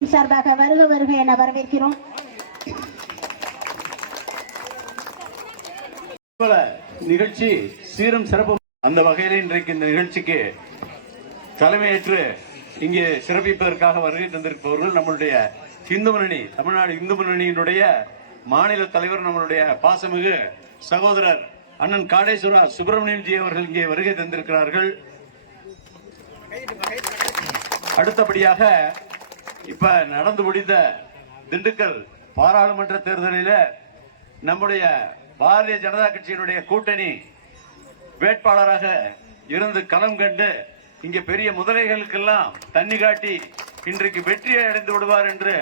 சார்பாக வருக வருக என வரவேற்கிறோம். நிகழ்ச்சி சீரும் சிறப்பும் அந்த வகையில் இன்றைக்கு இந்த நிகழ்ச்சிக்கு தலைமையேற்று இங்கே சிறப்பிப்பதற்காக வருகை தந்திருப்பவர்கள் நம்மளுடைய இந்து முன்னணி, தமிழ்நாடு இந்து முன்னணியினுடைய மாநில தலைவர், நம்மளுடைய பாசமிகு சகோதரர் அண்ணன் காடேஸ்வரா சுப்பிரமணியன்ஜி அவர்கள் இங்கே வருகை தந்திருக்கிறார்கள். அடுத்தபடியாக இப்ப நடந்து முடிந்த திண்டுக்கல் பாராளுமன்ற தேர்தலில் நம்முடைய பாரதிய ஜனதா கட்சியினுடைய கூட்டணி வேட்பாளராக இருந்து களம் கண்டு இங்கே பெரிய முதலைகளுக்கெல்லாம் தண்ணி காட்டி இன்றைக்கு வெற்றியை அடைந்து விடுவார் என்று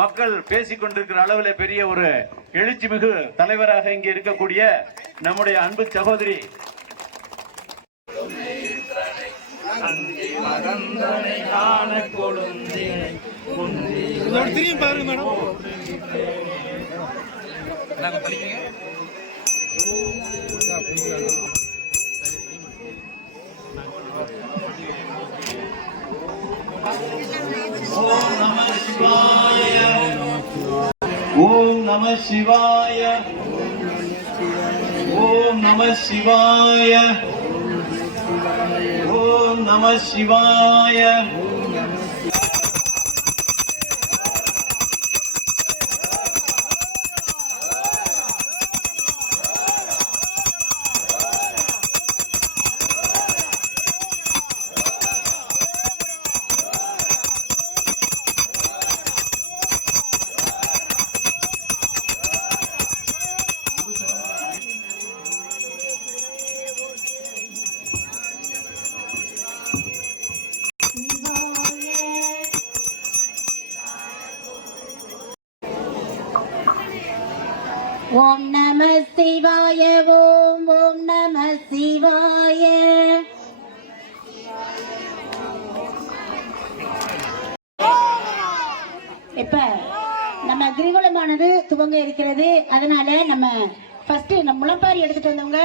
மக்கள் பேசிக் கொண்டிருக்கிற அளவில் பெரிய ஒரு எழுச்சி மிகு தலைவராக இங்கே இருக்கக்கூடிய நம்முடைய அன்பு சகோதரி ஓம் நம சிவாய, ஓம் நம சிவாய, ஓம் நம சிவாய. ஓம் நம சிவாய, ஓம் ஓம் நம சிவாய. இப்ப நம்ம கிரிவலமானது துவங்க இருக்கிறது. அதனால நம்ம ஃபர்ஸ்ட் நம்ம முளப்பாரி எடுத்துட்டு வந்தவங்க